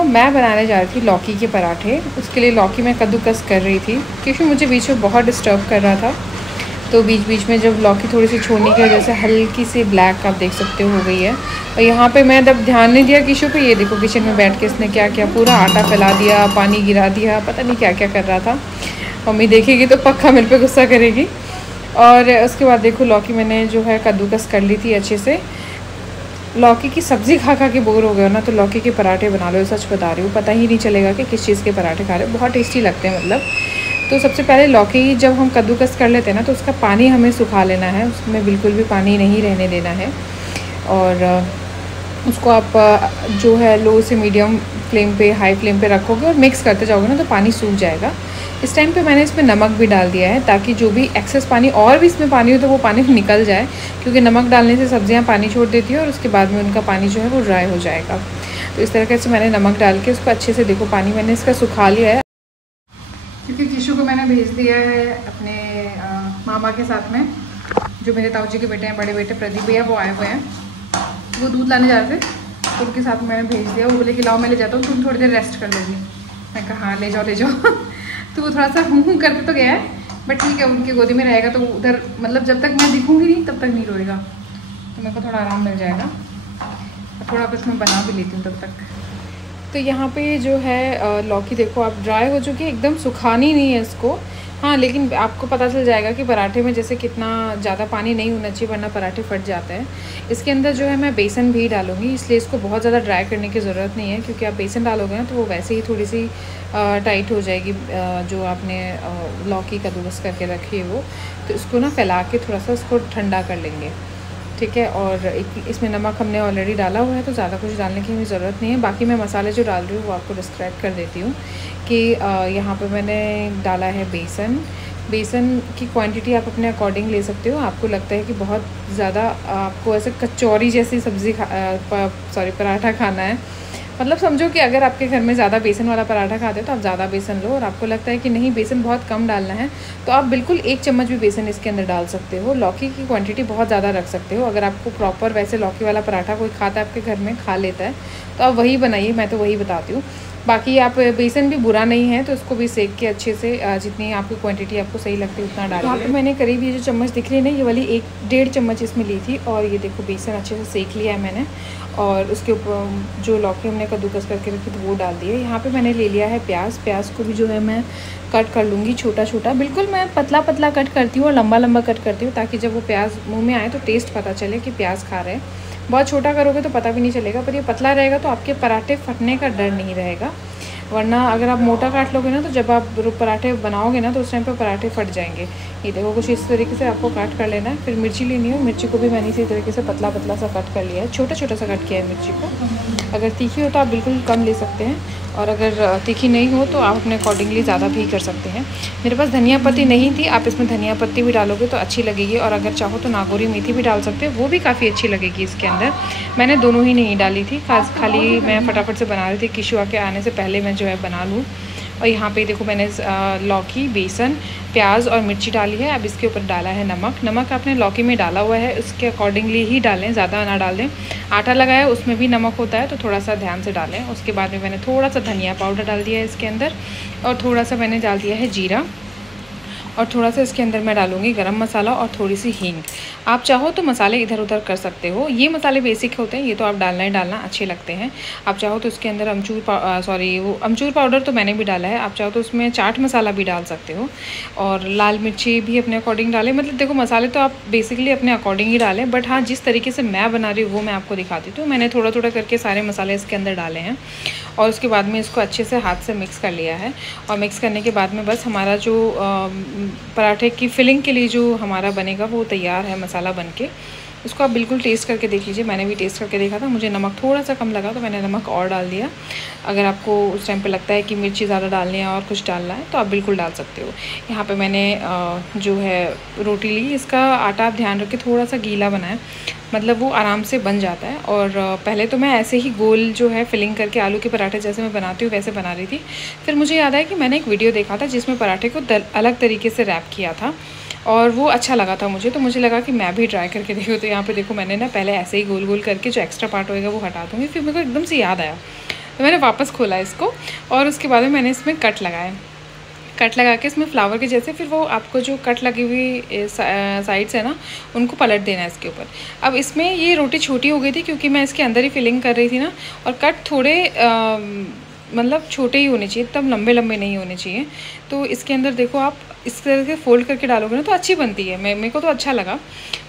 तो मैं बनाने जा रही थी लौकी के पराठे। उसके लिए लौकी मैं कद्दूकस कर रही थी क्योंकि मुझे बीच में बहुत डिस्टर्ब कर रहा था। तो बीच बीच में जब लौकी थोड़ी सी छोड़ने की वजह से हल्की सी ब्लैक आप देख सकते हो गई है। और यहाँ पे मैं जब ध्यान नहीं दिया किशु पे, ये देखो किचन में बैठ के इसने क्या किया, पूरा आटा फैला दिया, पानी गिरा दिया, पता नहीं क्या क्या कर रहा था। मम्मी देखेगी तो पक्का मेरे पे गुस्सा करेगी। और उसके बाद देखो लौकी मैंने जो है कद्दूकस कर ली थी अच्छे से। लौकी की सब्ज़ी खा खा के बोर हो गए हो ना, तो लौकी के पराठे बना लो, सच बता रही हूँ, पता ही नहीं चलेगा कि किस चीज़ के पराठे खा रहे हो, बहुत टेस्टी लगते हैं मतलब। तो सबसे पहले लौकी जब हम कद्दूकस कर लेते हैं ना, तो उसका पानी हमें सुखा लेना है, उसमें बिल्कुल भी पानी नहीं रहने देना है। और उसको आप जो है लो से मीडियम फ्लेम पे, हाई फ्लेम पे रखोगे और मिक्स करते जाओगे ना, तो पानी सूख जाएगा। इस टाइम पे मैंने इसमें नमक भी डाल दिया है ताकि जो भी एक्सेस पानी और भी इसमें पानी हो तो वो पानी निकल जाए, क्योंकि नमक डालने से सब्जियां पानी छोड़ देती है और उसके बाद में उनका पानी जो है वो ड्राई हो जाएगा। तो इस तरीके से मैंने नमक डाल के उसको अच्छे से, देखो पानी मैंने इसका सुखा लिया है, क्योंकि किशु को मैंने भेज दिया है अपने मामा के साथ में, जो मेरे ताऊ जी के बेटे हैं, बड़े बेटे प्रदीप भैया, वो आए हुए हैं, वो दूध लाने जा रहे थे, तो उनके साथ मैंने भेज दिया। वो बोले कि लाओ मैं ले जाता हूँ, तुम थोड़ी देर रेस्ट कर लोगी। मैं कहा हाँ ले जाओ ले जाओ। तो वो थोड़ा सा हूँ करके तो गया है, बट ठीक है, उनकी गोदी में रहेगा तो उधर मतलब जब तक मैं दिखूँगी नहीं तब तक नहीं रोएगा, तो मेरे को थोड़ा आराम मिल जाएगा। थोड़ा कुछ मैं बना भी लेती हूँ तब तक। तो यहाँ पे जो है लौकी देखो आप ड्राई हो चुकी है, एकदम सुखानी नहीं है इसको। हाँ, लेकिन आपको पता चल जाएगा कि पराठे में जैसे कितना ज़्यादा पानी नहीं होना चाहिए, वरना पराठे फट जाते हैं। इसके अंदर जो है मैं बेसन भी डालूँगी, इसलिए इसको बहुत ज़्यादा ड्राई करने की ज़रूरत नहीं है, क्योंकि आप बेसन डालोगे ना तो वो वैसे ही थोड़ी सी टाइट हो जाएगी, जो आपने लौकी कद्दूकस करके रखी है वो। तो इसको ना फैला के थोड़ा सा इसको ठंडा कर लेंगे, ठीक है। और इसमें नमक हमने ऑलरेडी डाला हुआ है, तो ज़्यादा कुछ डालने की हमें ज़रूरत नहीं है। बाकी मैं मसाले जो डाल रही हूँ वो आपको डिस्क्राइब कर देती हूँ कि यहाँ पे मैंने डाला है बेसन। बेसन की क्वांटिटी आप अपने अकॉर्डिंग ले सकते हो। आपको लगता है कि बहुत ज़्यादा आपको ऐसे कचौरी जैसी सब्ज़ी पराठा खाना है, मतलब समझो कि अगर आपके घर में ज़्यादा बेसन वाला पराठा खाते हो तो आप ज़्यादा बेसन लो, और आपको लगता है कि नहीं बेसन बहुत कम डालना है, तो आप बिल्कुल 1 चम्मच भी बेसन इसके अंदर डाल सकते हो। लौकी की क्वांटिटी बहुत ज़्यादा रख सकते हो। अगर आपको प्रॉपर वैसे लौकी वाला पराठा कोई खाता है आपके घर में, खा लेता है, तो आप वही बनाइए, मैं तो वही बताती हूँ। बाकी आप बेसन भी बुरा नहीं है, तो इसको भी सेक के अच्छे से जितनी आपकी क्वांटिटी आपको सही लगती है उतना डालिए। यहाँ पे मैंने करीब ये जो चम्मच दिख रही है ना, ये वाली 1-1.5 चम्मच इसमें ली थी, और ये देखो बेसन अच्छे से सेक लिया है मैंने, और उसके ऊपर जो लौकी हमने कद्दूकस करके रखी थी वो डाल दिए। यहाँ पे मैंने ले लिया है प्याज। प्याज को भी जो है मैं कट कर लूँगी छोटा छोटा, बिल्कुल मैं पतला पतला कट करती हूँ और लंबा लंबा कट करती हूँ, ताकि जब वो प्याज मुँह में आए तो टेस्ट पता चले कि प्याज खा रहे हैं। बहुत छोटा करोगे तो पता भी नहीं चलेगा, पर ये पतला रहेगा तो आपके पराठे फटने का डर नहीं रहेगा। वरना अगर आप मोटा काट लोगे ना, तो जब आप पराठे बनाओगे ना तो उस टाइम पर पराठे फट जाएंगे। ये देखो कुछ इस तरीके से आपको काट कर लेना है। फिर मिर्ची लेनी है, मिर्ची को भी मैंने इसी तरीके से पतला पतला सा कट कर लिया है, छोटा छोटा सा कट किया है मिर्ची को। अगर तीखी हो तो आप बिल्कुल कम ले सकते हैं, और अगर तीखी नहीं हो तो आप अपने अकॉर्डिंगली ज़्यादा भी कर सकते हैं। मेरे पास धनिया पत्ती नहीं थी, आप इसमें धनिया पत्ती भी डालोगे तो अच्छी लगेगी, और अगर चाहो तो नागौरी मेथी भी डाल सकते हो, वो भी काफ़ी अच्छी लगेगी इसके अंदर। मैंने दोनों ही नहीं डाली थी, खाली मैं फटाफट से बना रही थी, किशु के आने से पहले मैं जो है बना लूँ। और यहाँ पे देखो मैंने लौकी, बेसन, प्याज और मिर्ची डाली है। अब इसके ऊपर डाला है नमक। नमक आपने लौकी में डाला हुआ है, उसके अकॉर्डिंगली ही डालें, ज़्यादा ना डाल दें। आटा लगाया उसमें भी नमक होता है, तो थोड़ा सा ध्यान से डालें। उसके बाद में मैंने थोड़ा सा धनिया पाउडर डाल दिया है इसके अंदर, और थोड़ा सा मैंने डाल दिया है जीरा, और थोड़ा सा इसके अंदर मैं डालूँगी गरम मसाला और थोड़ी सी हींग। आप चाहो तो मसाले इधर उधर कर सकते हो, ये मसाले बेसिक होते हैं, ये तो आप डालना ही डालना, अच्छे लगते हैं। आप चाहो तो इसके अंदर अमचूर पाउडर तो मैंने भी डाला है, आप चाहो तो उसमें चाट मसाला भी डाल सकते हो, और लाल मिर्ची भी अपने अकॉर्डिंग डालें। मतलब देखो मसाले तो आप बेसिकली अपने अकॉर्डिंग ही डालें, बट हाँ जिस तरीके से मैं बना रही हूँ वो मैं आपको दिखाती हूँ। मैंने थोड़ा थोड़ा करके सारे मसाले इसके अंदर डाले हैं, और उसके बाद में इसको अच्छे से हाथ से मिक्स कर लिया है। और मिक्स करने के बाद में बस हमारा जो पराठे की फिलिंग के लिए जो हमारा बनेगा वो तैयार है मसाला बनके। उसको आप बिल्कुल टेस्ट करके देख लीजिए। मैंने भी टेस्ट करके देखा था, मुझे नमक थोड़ा सा कम लगा तो मैंने नमक और डाल दिया। अगर आपको उस टाइम पे लगता है कि मिर्ची ज़्यादा डालनी है और कुछ डालना है तो आप बिल्कुल डाल सकते हो। यहाँ पे मैंने जो है रोटी ली, इसका आटा आप ध्यान रखें थोड़ा सा गीला बनाएं, मतलब वो आराम से बन जाता है। और पहले तो मैं ऐसे ही गोल जो है फिलिंग करके आलू के पराठे जैसे मैं बनाती हूँ वैसे बना रही थी। फिर मुझे याद आया कि मैंने एक वीडियो देखा था जिसमें पराठे को अलग तरीके से रैप किया था, और वो अच्छा लगा था मुझे, तो मुझे लगा कि मैं भी ट्राई करके देखूँ। तो यहाँ पे देखो मैंने ना पहले ऐसे ही गोल गोल करके जो एक्स्ट्रा पार्ट होएगा वो हटा दूँगी। फिर मेरे को एकदम से याद आया, तो मैंने वापस खोला इसको और उसके बाद में मैंने इसमें कट लगाए। कट लगा के इसमें फ्लावर के जैसे फिर वो आपको जो कट लगी हुई साइड्स है ना उनको पलट देना है इसके ऊपर। अब इसमें ये रोटी छोटी हो गई थी क्योंकि मैं इसके अंदर ही फिलिंग कर रही थी ना, और कट थोड़े मतलब छोटे ही होने चाहिए, एकदम लंबे लंबे नहीं होने चाहिए। तो इसके अंदर देखो आप इस तरह से फोल्ड करके डालोगे ना तो अच्छी बनती है। मेरे को तो अच्छा लगा।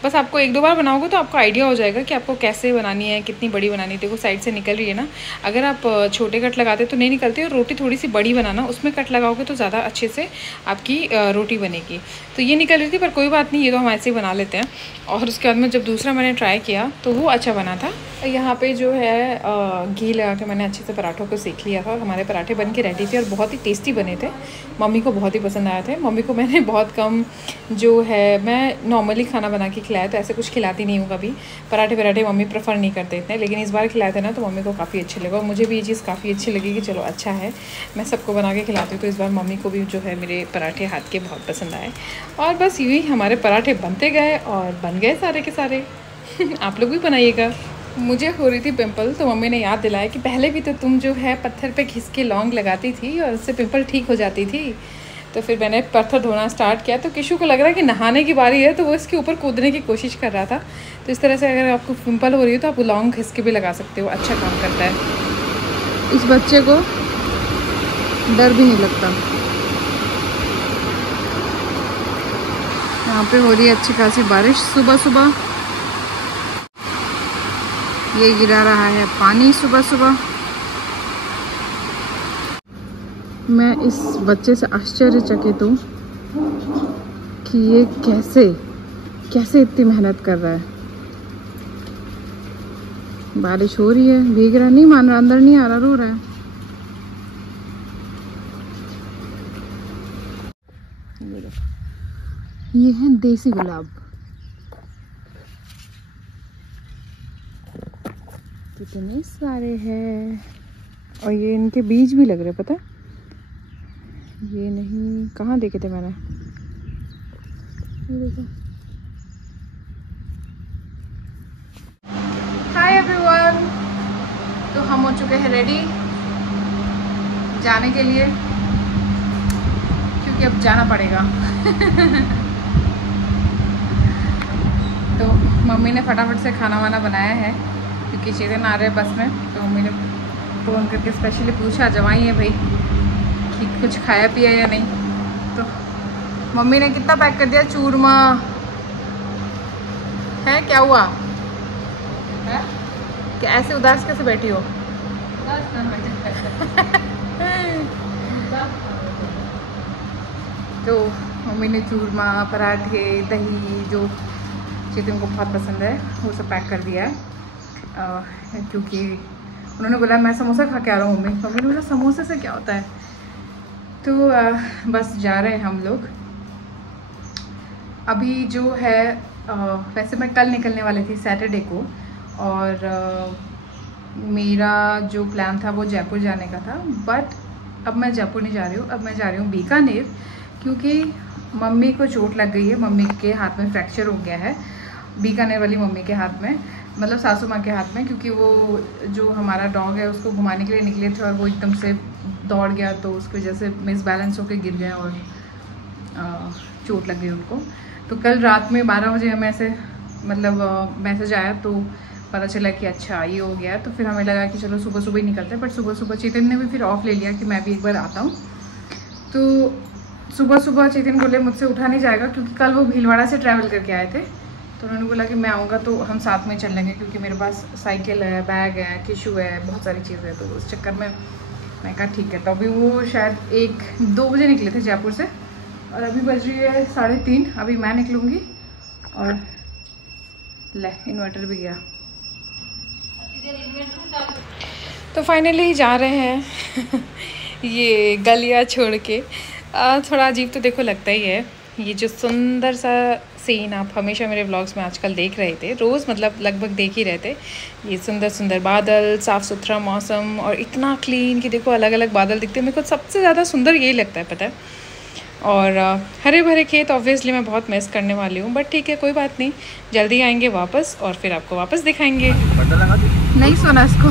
बस आपको 1-2 बार बनाओगे तो आपको आइडिया हो जाएगा कि आपको कैसे बनानी है, कितनी बड़ी बनानी है। देखो साइड से निकल रही है ना, अगर आप छोटे कट लगाते तो नहीं निकलते, और रोटी थोड़ी सी बड़ी बनाना, उसमें कट लगाओगे तो ज़्यादा अच्छे से आपकी रोटी बनेगी। तो ये निकल रही थी, पर कोई बात नहीं, ये तो हम ऐसे ही बना लेते हैं। और उसके बाद में जब दूसरा मैंने ट्राई किया तो वो अच्छा बना था। यहाँ पे जो है घी लगा के मैंने अच्छे से पराठों को सेक लिया था। हमारे पराठे बन के रेडी थे और बहुत ही टेस्टी बने थे। मम्मी को बहुत ही पसंद आए थे। मम्मी को मैंने बहुत कम जो है, मैं नॉर्मली खाना बना के खिलाया, तो ऐसे कुछ खिलाती नहीं हूँ कभी। पराठे मम्मी प्रेफर नहीं करते इतने, लेकिन इस बार खिलाए थे ना तो मम्मी को काफ़ी अच्छे लगे, और मुझे भी ये चीज़ काफ़ी अच्छी लगी कि चलो अच्छा है, मैं सबको बना के खिलाती हूँ। तो इस बार मम्मी को भी जो है मेरे पराठे हाथ के बहुत पसंद आए। और बस यूँ ही हमारे पराठे बनते गए और बन गए सारे के सारे। आप लोग भी बनाइएगा। मुझे हो रही थी पिंपल, तो मम्मी ने याद दिलाया कि पहले भी तो तुम जो है पत्थर पे घिस के लौंग लगाती थी और उससे पिंपल ठीक हो जाती थी। तो फिर मैंने पत्थर धोना स्टार्ट किया। तो किशु को लग रहा है कि नहाने की बारी है, तो वो इसके ऊपर कूदने की कोशिश कर रहा था। तो इस तरह से अगर आपको पिंपल हो रही है तो आप लौंग घिस के भी लगा सकते हो, अच्छा काम करता है। इस बच्चे को डर भी नहीं लगता। यहाँ पे हो रही है अच्छी खासी बारिश सुबह सुबह। ये गिरा रहा है पानी सुबह सुबह। मैं इस बच्चे से आश्चर्यचकित हूँ कि ये कैसे इतनी मेहनत कर रहा है। बारिश हो रही है, भीग रहा, नहीं मान रहा, अंदर नहीं आ रहा, रो रहा है। ये है देसी गुलाब, कितने सारे हैं, और ये इनके बीज भी लग रहे, पता है? ये नहीं, कहाँ देखे थे मैंने, ये देखो। हाय एवरीवन, तो हम हो चुके हैं रेडी जाने के लिए, क्योंकि अब जाना पड़ेगा। तो मम्मी ने फटाफट से खाना वाना बनाया है क्योंकि चेतन आ रहे हैं बस में। तो मम्मी ने फ़ोन करके स्पेशली पूछा, जवाई है भाई, कि कुछ खाया पिया या नहीं। तो मम्मी ने कितना पैक कर दिया, चूरमा है, क्या हुआ है? क्या ऐसे उदास कैसे बैठी हो? तो मम्मी ने चूरमा, पराठे, दही, जो चेतन को बहुत पसंद है, वो सब पैक कर दिया है। क्योंकि उन्होंने बोला मैं समोसा खा के आ रहा हूँ। मम्मी ने बोला समोसे से क्या होता है। तो बस जा रहे हैं हम लोग अभी। जो है वैसे मैं कल निकलने वाली थी सैटरडे को, और मेरा जो प्लान था वो जयपुर जाने का था, बट अब मैं जयपुर नहीं जा रही हूँ, अब मैं जा रही हूँ बीकानेर, क्योंकि मम्मी को चोट लग गई है। मम्मी के हाथ में फ्रैक्चर हो गया है, बीकानेर वाली मम्मी के हाथ में, मतलब सासू माँ के हाथ में, क्योंकि वो जो हमारा डॉग है उसको घुमाने के लिए निकले थे और वो एकदम से दौड़ गया, तो उसकी वजह से मिस बैलेंस होकर गिर गए और चोट लग गई उनको। तो कल रात में 12 बजे हमें ऐसे मतलब मैसेज आया, तो पता चला कि अच्छा ये हो गया। तो फिर हमें लगा कि चलो सुबह सुबह ही निकलते हैं, बट सुबह सुबह चेतन ने भी फिर ऑफ ले लिया कि मैं भी एक बार आता हूँ। तो सुबह सुबह चेतन बोले मुझसे उठा नहीं जाएगा, क्योंकि कल वो भीलवाड़ा से ट्रैवल करके आए थे। तो उन्होंने बोला कि मैं आऊँगा तो हम साथ में चल लेंगे, क्योंकि मेरे पास साइकिल है, बैग है, किशु है, बहुत सारी चीज़ें हैं। तो उस चक्कर में मैं कहा ठीक है। तो अभी वो शायद 1-2 बजे निकले थे जयपुर से, और अभी बज रही है 3:30। अभी मैं निकलूँगी, और ले इन्वर्टर भी गया। तो फाइनली जा रहे हैं ये गलियाँ छोड़ के। थोड़ा अजीब तो देखो लगता ही है। ये जो सुंदर सा सीन आप हमेशा मेरे व्लॉग्स में आजकल देख रहे थे, रोज़ मतलब लगभग देख ही रहे थे, ये सुंदर सुंदर बादल, साफ़ सुथरा मौसम, और इतना क्लीन कि देखो अलग अलग बादल दिखते हैं। मेरे को सबसे ज़्यादा सुंदर यही लगता है, पता है। और हरे भरे खेत ऑब्वियसली मैं बहुत मिस करने वाली हूँ, बट ठीक है कोई बात नहीं, जल्दी आएंगे वापस और फिर आपको वापस दिखाएंगे। नहीं सुना इसको।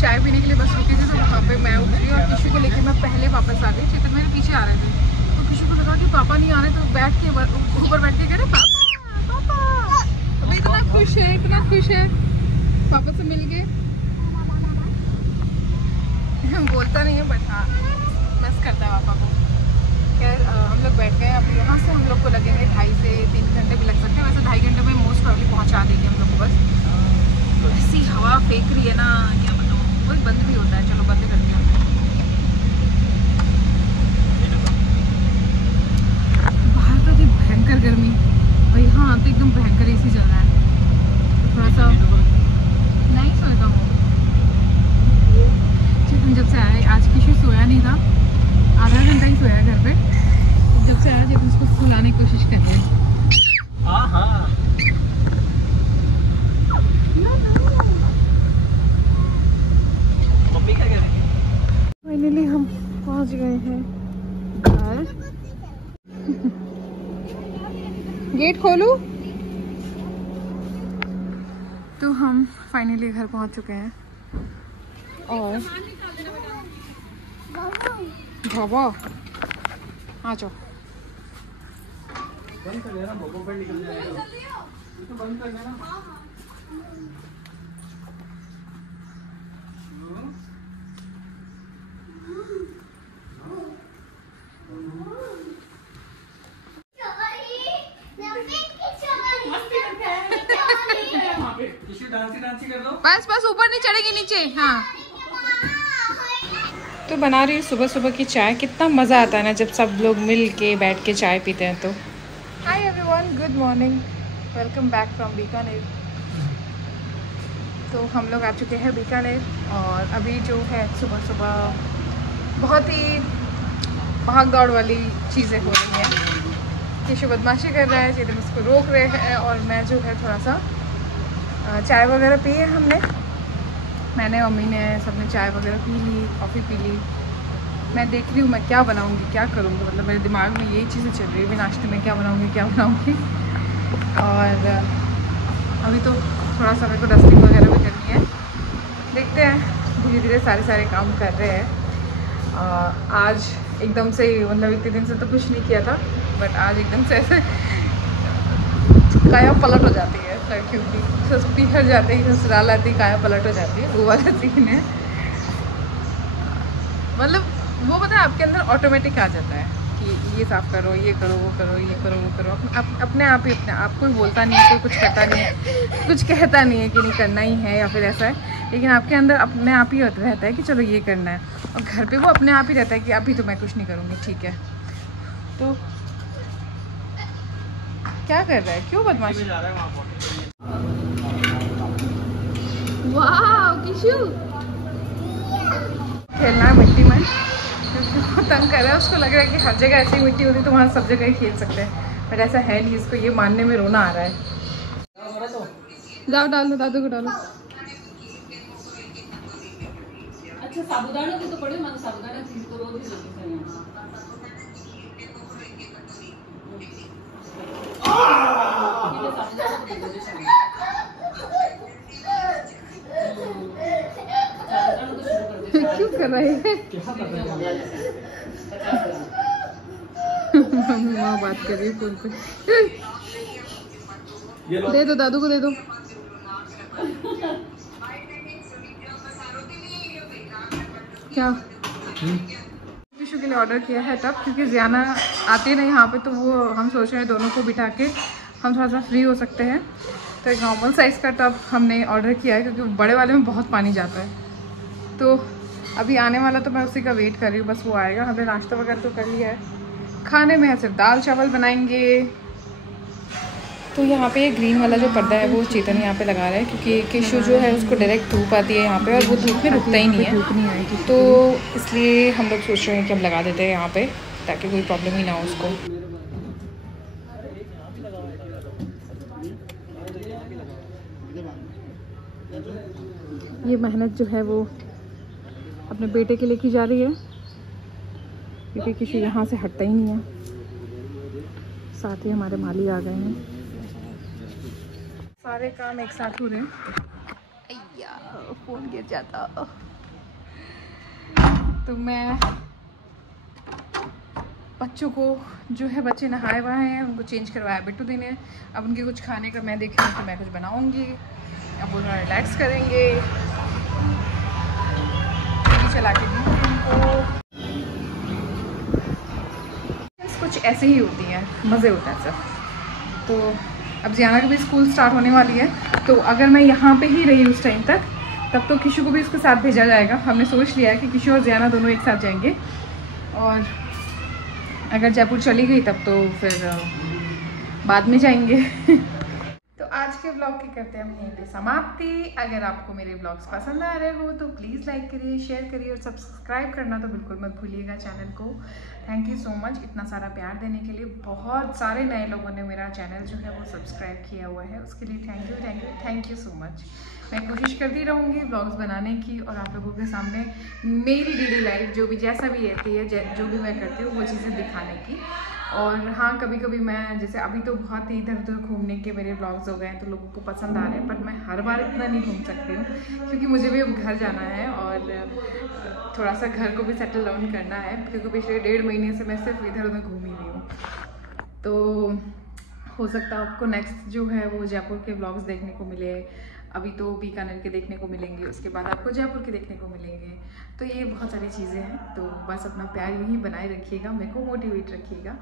चाय पीने के लिए बस रुकी थी, तो वहाँ पे मैं उतरी और किशु को लेके मैं पहले वापस आ गई। चेतन मेरे पीछे आ रहे थे, तो किशु को लगा कि पापा नहीं आ रहे, तो बैठ के ऊपर बैठ के कह रहे पापा पापा। अभी इतना खुश है पापा से मिल के। बोलता नहीं है बट हाँ मिस करता है पापा को। खैर हम लोग बैठ गए। अब यहाँ से हम लोग को लगेंगे 2.5 से 3 घंटे भी लग सकते हैं। वैसे 2.5 घंटे में मोस्ट प्रॉब्ली पहुँचा देंगे हम लोग को। बस ऐसी हवा फेंक रही है ना, क्या बताऊँ। वही बंद भी होता है, चलो बंद करती हूँ। बाहर तो थी भयंकर गर्मी और यहाँ तो एकदम भयंकर AC चल रहा है, तो थोड़ा सा नहीं सोता हूँ। चेतन जब से आया, आज किशु सोया नहीं था, आधा घंटा ही सोया घर पे। जब से आया चेतन उसको सुलाने की कोशिश कर रहे हैं। फाइनली हम पहुंच गए हैं घर। गेट खोलू। तो हम फाइनली घर पहुंच चुके हैं और बाबा आ जाओ। बंद कर देना, भोगों पर निकल जाएगा। तो बंद कर देना। बस ऊपर नहीं चढ़ेगी, नीचे। हाँ तो बना रही हूँ सुबह सुबह की चाय। कितना मज़ा आता है ना जब सब लोग मिल के बैठ के चाय पीते हैं। तो hi everyone, good morning, welcome back from Bikaner. तो हम लोग आ चुके हैं बीकानेर और अभी जो है सुबह सुबह बहुत ही भाग दौड़ वाली चीज़ें हो रही हैं। किशु बदमाशी कर रहा है, चेतन उसको रोक रहे हैं और मैं जो है थोड़ा सा चाय वगैरह पी है हमने, मैंने मम्मी ने सबने चाय वगैरह पी ली, कॉफ़ी पी ली। मैं देख रही हूँ मैं क्या बनाऊँगी, क्या करूँगी। मतलब मेरे दिमाग में यही चीज़ें चल रही है, नाश्ते में क्या बनाऊँगी। और अभी तो थोड़ा सा मेरे को डस्टिंग वगैरह भी करनी है। देखते हैं, धीरे धीरे सारे काम कर रहे हैं। आज एकदम से, मतलब इतने दिन से तो कुछ नहीं किया था, बट आज एकदम से ऐसे काया पलट हो जाती है लड़कियों की। पीछड़ जाते ही ससुराल आती, काया पलट हो जाती है। वो वाला सीन है। मतलब वो पता है आपके अंदर ऑटोमेटिक आ जाता है कि ये साफ़ करो, ये करो, वो करो, ये करो, वो करो। अपने आप ही कोई बोलता नहीं है, कोई कुछ करता नहीं है, कुछ कहता नहीं है कि नहीं करना ही है या फिर ऐसा है। लेकिन आपके अंदर अपने आप ही रहता है कि चलो ये करना है। और घर पे वो अपने आप ही रहता है कि अभी तो मैं कुछ नहीं करूँगी, ठीक है। तो क्या कर रहा है, क्यों बदमाशी। वाह किशु खेलना है मिट्टी में, तो तंग कर रहा है। उसको लग रहा है कि हर जगह ऐसी मिट्टी होती तो वहाँ सब जगह ही खेल सकते हैं, बट ऐसा है नहीं। इसको ये मानने में रोना आ रहा है। जाओ डालो, दादू को डालो। अच्छा साबुदाना तो पड़े, मैं साबुदाना को रोज ही लेके क्यों कर रहे हैं? माँ बात कर रही है फोन पे। दे दो दादू को, दे दो। क्या किशु के लिए ऑर्डर किया है तब, क्योंकि ज़ियाना आती है ना यहाँ पे, तो वो हम सोच रहे हैं दोनों को बिठा के हम थोड़ा सा फ्री हो सकते हैं। तो एक नॉर्मल साइज़ का टब हमने ऑर्डर किया है, क्योंकि बड़े वाले में बहुत पानी जाता है। तो अभी आने वाला, तो मैं उसी का वेट कर रही हूँ, बस वो आएगा। हमने नाश्ता वगैरह तो कर लिया है। खाने में सिर्फ दाल चावल बनाएंगे। तो यहाँ पे ये ग्रीन वाला जो पर्दा है वो चेतन यहाँ पे लगा रहा है, क्योंकि किशु जो है उसको डायरेक्ट धूप आती है यहाँ पे और वो धूप में रुकता ही नहीं है। तो इसलिए हम लोग सोच रहे हैं कि हम लगा देते हैं यहाँ पे, ताकि कोई प्रॉब्लम ही ना हो उसको। ये मेहनत जो है वो अपने बेटे के लिए की जा रही है, क्योंकि किशु यहाँ से हटता ही नहीं है। साथ ही हमारे माली आ गए हैं। सारे काम एक साथ हो रहे हैं। फोन गिर जाता। तो मैं बच्चों को जो है, बच्चे नहाए हुए हैं, उनको चेंज करवाया बिट्टू दी ने। अब उनके कुछ खाने का मैं देख रही हूँ कि मैं कुछ बनाऊँगी। अब वो थोड़ा रिलैक्स करेंगे, टीवी चला के दूँगी उनको। कुछ ऐसे ही होती हैं, मज़े होता है सब। तो अब जियाना का भी स्कूल स्टार्ट होने वाली है, तो अगर मैं यहाँ पे ही रही उस टाइम तक, तब तो किशु को भी उसके साथ भेजा जाएगा। हमने सोच लिया है कि किशु और जियाना दोनों एक साथ जाएंगे, और अगर जयपुर चली गई तब तो फिर बाद में जाएंगे। तो आज के ब्लॉग की करते हैं हम यहीं पे समाप्ति। अगर आपको मेरे ब्लॉग्स पसंद आ रहे हो तो प्लीज़ लाइक करिए, शेयर करिए और सब्सक्राइब करना तो बिल्कुल मत भूलिएगा चैनल को। थैंक यू सो मच इतना सारा प्यार देने के लिए। बहुत सारे नए लोगों ने मेरा चैनल जो है वो सब्सक्राइब किया हुआ है, उसके लिए thank you thank you thank you so much. मैं कोशिश करती रहूँगी ब्लॉग्स बनाने की और आप लोगों के सामने मेरी डेली लाइफ जो भी जैसा भी रहती है, जो भी मैं करती हूँ वो चीज़ें दिखाने की। और हाँ, कभी कभी मैं, जैसे अभी तो बहुत ही इधर उधर घूमने के मेरे व्लॉग्स हो गए हैं तो लोगों को पसंद आ रहे हैं, बट मैं हर बार इतना नहीं घूम सकती हूँ क्योंकि मुझे भी अब घर जाना है और थोड़ा सा घर को भी सेटल डाउन करना है, क्योंकि पिछले 1.5 महीने से मैं सिर्फ इधर उधर घूमी हुई हूँ। तो हो सकता है आपको नेक्स्ट जो है वो जयपुर के व्लॉग्स देखने को मिले। अभी तो बीकानेर के देखने को मिलेंगे, उसके बाद आपको जयपुर के देखने को मिलेंगे। तो ये बहुत सारी चीज़ें हैं, तो बस अपना प्यार यूँ ही बनाए रखिएगा, मेरे को मोटिवेट रखिएगा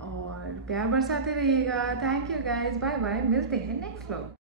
और प्यार बरसाते रहिएगा। Thank you guys, bye bye, मिलते हैं नेक्स्ट व्लॉग।